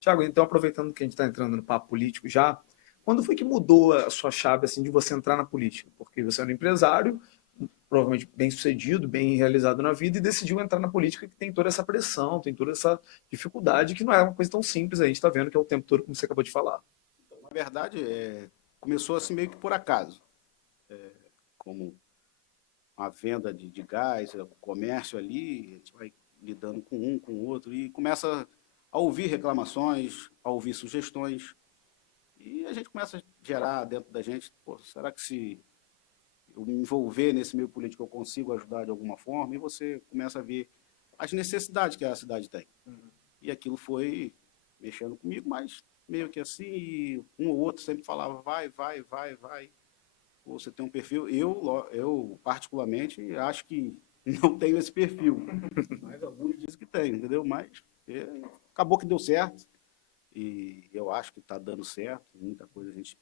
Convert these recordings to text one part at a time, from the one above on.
Tiago, então aproveitando que a gente está entrando no papo político já, quando foi que mudou a sua chave assim de você entrar na política? Porque você era um empresário, provavelmente bem sucedido, bem realizado na vida, e decidiu entrar na política que tem toda essa pressão, tem toda essa dificuldade, que não é uma coisa tão simples, a gente está vendo que é o tempo todo, como você acabou de falar. Na verdade, começou assim meio que por acaso, como a venda de gás, o comércio ali, a gente vai lidando com um, com o outro, e começa a ouvir reclamações, a ouvir sugestões, e a gente começa a gerar dentro da gente, pô, será que se eu me envolver nesse meio político eu consigo ajudar de alguma forma? E você começa a ver as necessidades que a cidade tem. E aquilo foi mexendo comigo, mas meio que assim, e um ou outro sempre falava, vai, vai, vai, vai. Você tem um perfil. Eu particularmente, acho que não tenho esse perfil. Mas alguns dizem que tem, entendeu? Mas acabou que deu certo. E eu acho que está dando certo. Muita coisa a gente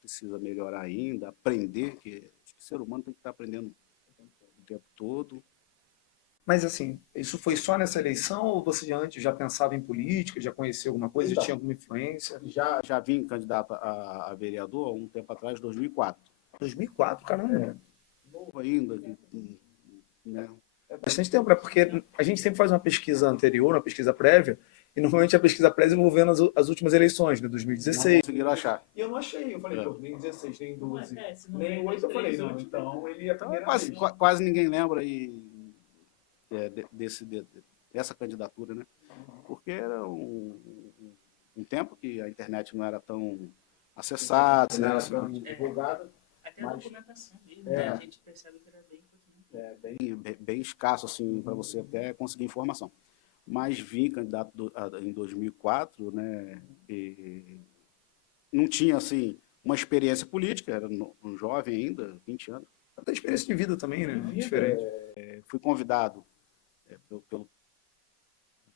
precisa melhorar ainda, aprender, que acho que o ser humano tem que estar aprendendo o tempo todo. Mas assim, isso foi só nessa eleição ou você já antes já pensava em política, já conhecia alguma coisa, já tinha Então, alguma influência? já vim candidato a vereador há um tempo atrás, 2004. 2004, caramba. Novo ainda, né? É bastante tempo, né? Porque a gente sempre faz uma pesquisa anterior, uma pesquisa prévia, e normalmente a pesquisa prévia envolvendo as últimas eleições, né? Não 2016. conseguiram achar. E eu não achei, eu falei, É. pô, nem 16, nem Não é, 12, se não nem vem 8, nas eu falei, três não, últimas. então ele é a Então, primeira vez. quase ninguém lembra dessa candidatura, né? Porque era um tempo que a internet não era tão acessada, né? Acesso, Tão né? divulgada, Até a mas documentação mesmo, né? A gente percebe que era bem pouquinho. bem escasso assim para você até conseguir informação. Mas vim candidato em 2004, né? E não tinha assim uma experiência política, era um jovem ainda, 20 anos. Até experiência de vida também, né? Diferente. Fui convidado pelo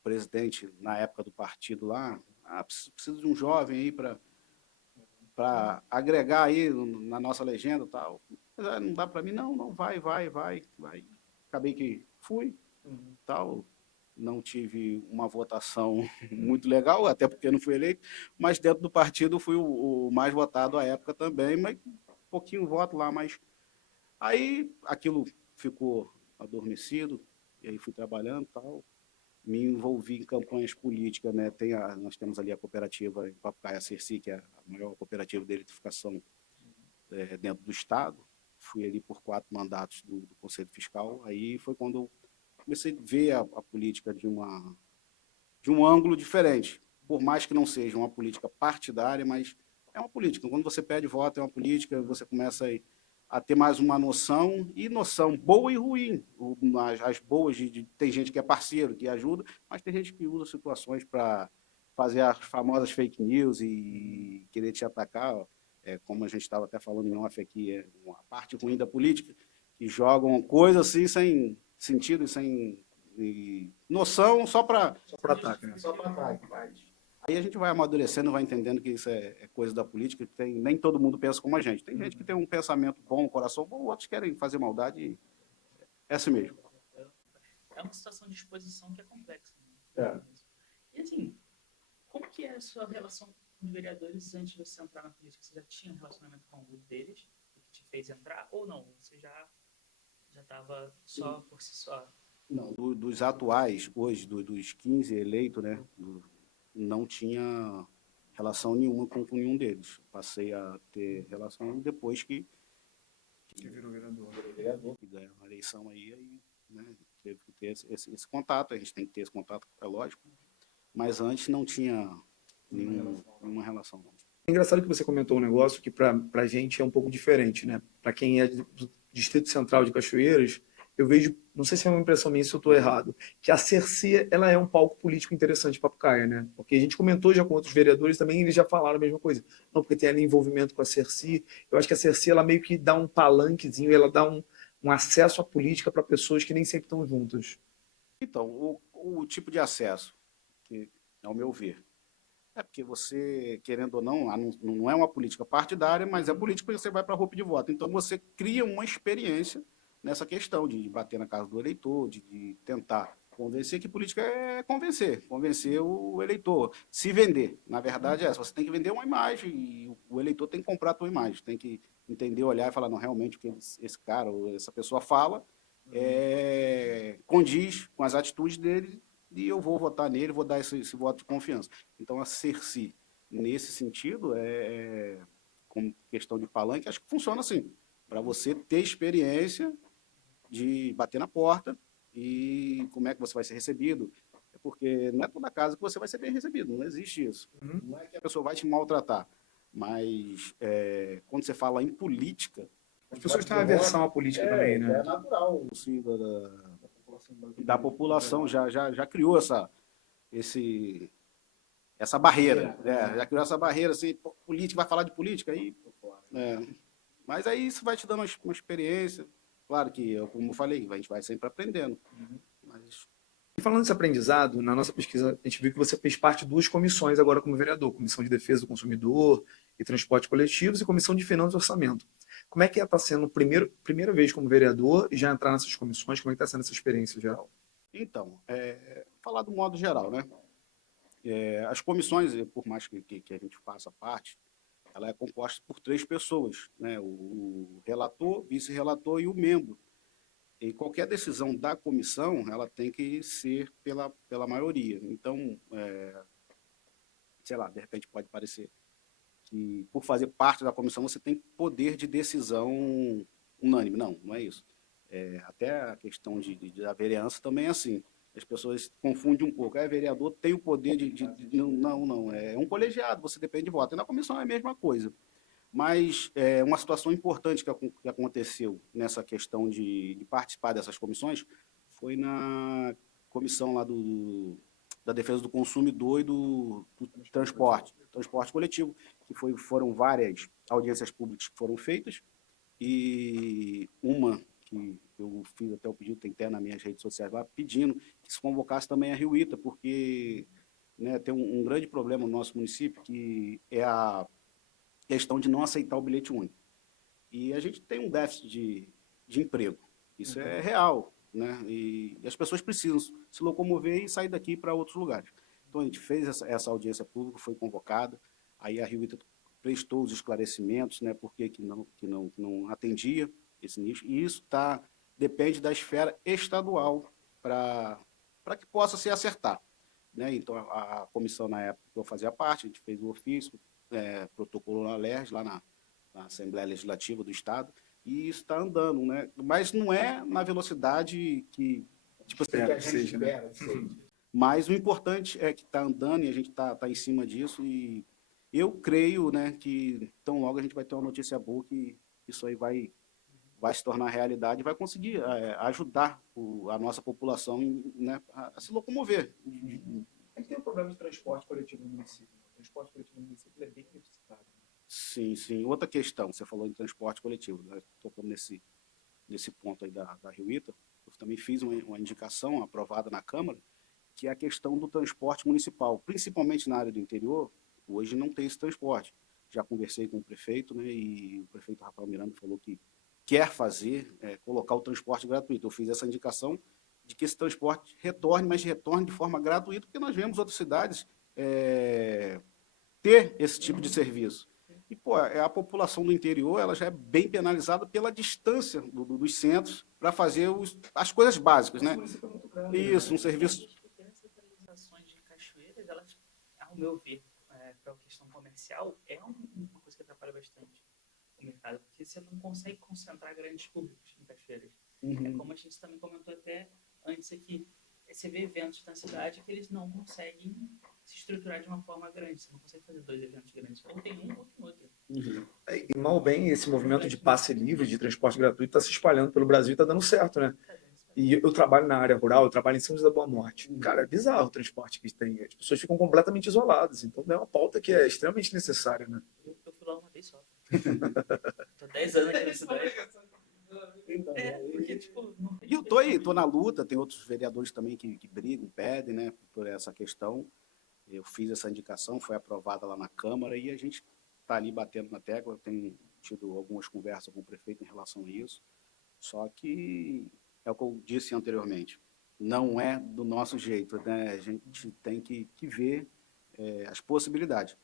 presidente na época do partido lá, preciso de um jovem aí para agregar aí na nossa legenda e tal. Mas, não dá para mim, não, vai, vai, vai, vai. Acabei que fui, tal. Não tive uma votação muito legal, até porque não fui eleito, mas dentro do partido fui o mais votado à época também, mas um pouquinho voto lá, mas aí aquilo ficou adormecido, e aí fui trabalhando e tal, me envolvi em campanhas políticas, né? Nós temos ali a cooperativa em Papagaia Cerci, que é a maior cooperativa de eletrificação dentro do Estado. Fui ali por 4 mandatos do Conselho Fiscal. Aí foi quando eu comecei a ver a política de um ângulo diferente. Por mais que não seja uma política partidária, mas é uma política. Quando você pede voto, é uma política, você começa a ter mais uma noção, e noção boa e ruim. As boas, tem gente que é parceiro, que ajuda, mas tem gente que usa situações para fazer as famosas fake news e querer te atacar, como a gente estava até falando em off aqui, é uma parte ruim da política, que jogam coisas assim sem sentido e sem noção só para Só para ataque, né? ataque. Aí a gente vai amadurecendo, vai entendendo que isso é coisa da política, que nem todo mundo pensa como a gente. Tem gente que tem um pensamento bom, um coração bom, outros querem fazer maldade, e é assim mesmo. É uma situação de exposição que é complexa. É. Né? E assim, como que é a sua relação com os vereadores antes de você entrar na política? Você já tinha um relacionamento com algum deles, o que te fez entrar, ou não? Você já estava só por si só? Não, dos atuais, hoje, dos 15 eleitos, né, não tinha relação nenhuma com nenhum deles. Passei a ter relação depois Que virou vereador. que ganhou a eleição aí, né, teve que ter esse contato. A gente tem que ter esse contato, é lógico, mas antes não tinha nenhuma relação. É engraçado que você comentou um negócio que para a gente é um pouco diferente, né? Para quem é do Distrito Central de Cachoeiras, eu vejo, não sei se é uma impressão minha, se eu estou errado, que a Cercia, ela é um palco político interessante para Pucaia, né? Porque a gente comentou já com outros vereadores também, e eles já falaram a mesma coisa. Não, porque tem ali envolvimento com a Cercia. Eu acho que a Cercia, ela meio que dá um palanquezinho, ela dá um acesso à política para pessoas que nem sempre estão juntas. Então, o tipo de acesso, que, ao meu ver, é porque você, querendo ou não, não é uma política partidária, mas é política que você vai para a roupa de voto. Então, você cria uma experiência nessa questão de bater na casa do eleitor, de tentar Convencer que política é convencer o eleitor, se vender. Na verdade é essa, você tem que vender uma imagem e o eleitor tem que comprar a tua imagem, tem que entender, olhar e falar, não, realmente o que esse cara ou essa pessoa fala condiz com as atitudes dele e eu vou votar nele, vou dar esse voto de confiança. Então a Cerci, nesse sentido, como questão de palanque, acho que funciona assim, para você ter experiência de bater na porta e como é que você vai ser recebido. É porque não é toda casa que você vai ser bem recebido, não existe isso. Não é que a pessoa vai te maltratar, mas quando você fala em política... As pessoas têm uma aversão à política também, né? É natural, sim, da população já criou essa barreira, já criou essa barreira, assim, política, vai falar de política, aí... Mas aí isso vai te dando uma experiência. Claro que, como eu falei, a gente vai sempre aprendendo. Mas... E falando desse aprendizado, na nossa pesquisa, a gente viu que você fez parte de 2 comissões agora como vereador, Comissão de Defesa do Consumidor e Transportes Coletivos e Comissão de Finanças e Orçamento. Como é que está sendo a primeira vez como vereador e já entrar nessas comissões? Como é que está sendo essa experiência geral? Então, falar do modo geral, né? As comissões, por mais que a gente faça parte, ela é composta por 3 pessoas, né? O relator, vice-relator e o membro. E qualquer decisão da comissão, ela tem que ser pela maioria. Então, sei lá, de repente pode parecer que por fazer parte da comissão você tem poder de decisão unânime. Não, não é isso. Até a questão da vereança também é assim. As pessoas confundem um pouco. Vereador tem o poder Não. É um colegiado, você depende de voto. E na comissão é a mesma coisa. Mas uma situação importante que aconteceu nessa questão de participar dessas comissões foi na comissão lá da defesa do consumidor e do transporte coletivo, que foram várias audiências públicas que foram feitas, e uma que eu fiz até o pedido, tem até nas minhas redes sociais lá, pedindo que se convocasse também a Rio Ita, porque tem um grande problema no nosso município, que é a questão de não aceitar o bilhete único. E a gente tem um déficit de emprego. Isso é real, né? E as pessoas precisam se locomover e sair daqui para outros lugares. Então, a gente fez essa audiência pública, foi convocada, aí a Rio Ita prestou os esclarecimentos, né, por que não atendia esse nicho, e isso depende da esfera estadual para que possa se acertar. Né? Então, a comissão, na época que eu fazia parte, a gente fez o ofício, protocolou na LERJ, lá na Assembleia Legislativa do Estado, e isso está andando, né? Mas não é na velocidade que a gente espera que seja. Mas o importante é que está andando e a gente está em cima disso, e eu creio, né, que tão logo a gente vai ter uma notícia boa que isso aí vai se tornar realidade e vai conseguir ajudar a nossa população, né, a se locomover. A gente tem um problema de transporte coletivo no município. O transporte coletivo no município é bem deficitário. Sim. Outra questão, você falou em transporte coletivo, né? Tocando nesse ponto aí da Rio Ita, eu também fiz uma indicação aprovada na Câmara, que é a questão do transporte municipal, principalmente na área do interior. Hoje não tem esse transporte. Já conversei com o prefeito, né, e o prefeito Rafael Miranda falou que quer colocar o transporte gratuito. Eu fiz essa indicação de que esse transporte retorne, mas retorne de forma gratuita, porque nós vemos outras cidades ter esse tipo de serviço. E, a população do interior, ela já é bem penalizada pela distância dos centros para fazer as coisas básicas, né? Isso, um serviço... Essas realizações de Cachoeiras, elas, ao meu ver, para a questão comercial, é uma coisa que atrapalha bastante o mercado, porque você não consegue concentrar grandes públicos em Cachoeiras. Como a gente também comentou até antes aqui, você vê eventos na cidade que eles não conseguem se estruturar de uma forma grande. Você não consegue fazer 2 eventos grandes. Ou tem um ou tem outro. E mal bem, esse movimento de passe livre, de transporte gratuito, está se espalhando pelo Brasil e está dando certo, né? E eu trabalho na área rural, eu trabalho em São José da Boa Morte. Cara, é bizarro o transporte que tem. As pessoas ficam completamente isoladas. Então é uma pauta que é extremamente necessária, né? Eu fui lá uma vez só. Tô 10 anos aqui na cidade. Porque, tipo... E eu tô na luta, tem outros vereadores também que brigam, pedem, né, por essa questão. Eu fiz essa indicação, foi aprovada lá na Câmara e a gente está ali batendo na tecla. Eu tenho tido algumas conversas com o prefeito em relação a isso. Só que é o que eu disse anteriormente. não é do nosso jeito, né? A gente tem que ver as possibilidades.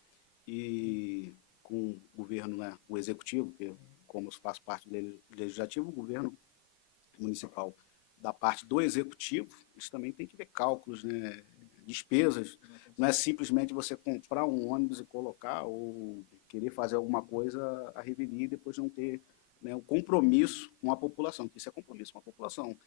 E com o governo, né, o executivo, que como eu faço parte do legislativo, o governo municipal da parte do executivo, eles também têm que ver cálculos, né, despesas. Não é simplesmente você comprar um ônibus e colocar, ou querer fazer alguma coisa a revelia e depois não ter, né, um compromisso com a população, porque isso é compromisso com a população.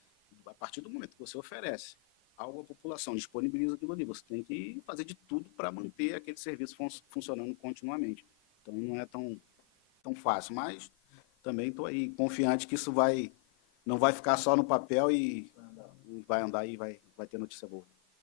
A partir do momento que você oferece algo à população, disponibiliza aquilo ali, você tem que fazer de tudo para manter aquele serviço funcionando continuamente. Então não é tão fácil, mas também estou aí confiante que isso não vai ficar só no papel e vai andar e vai ter notícia boa.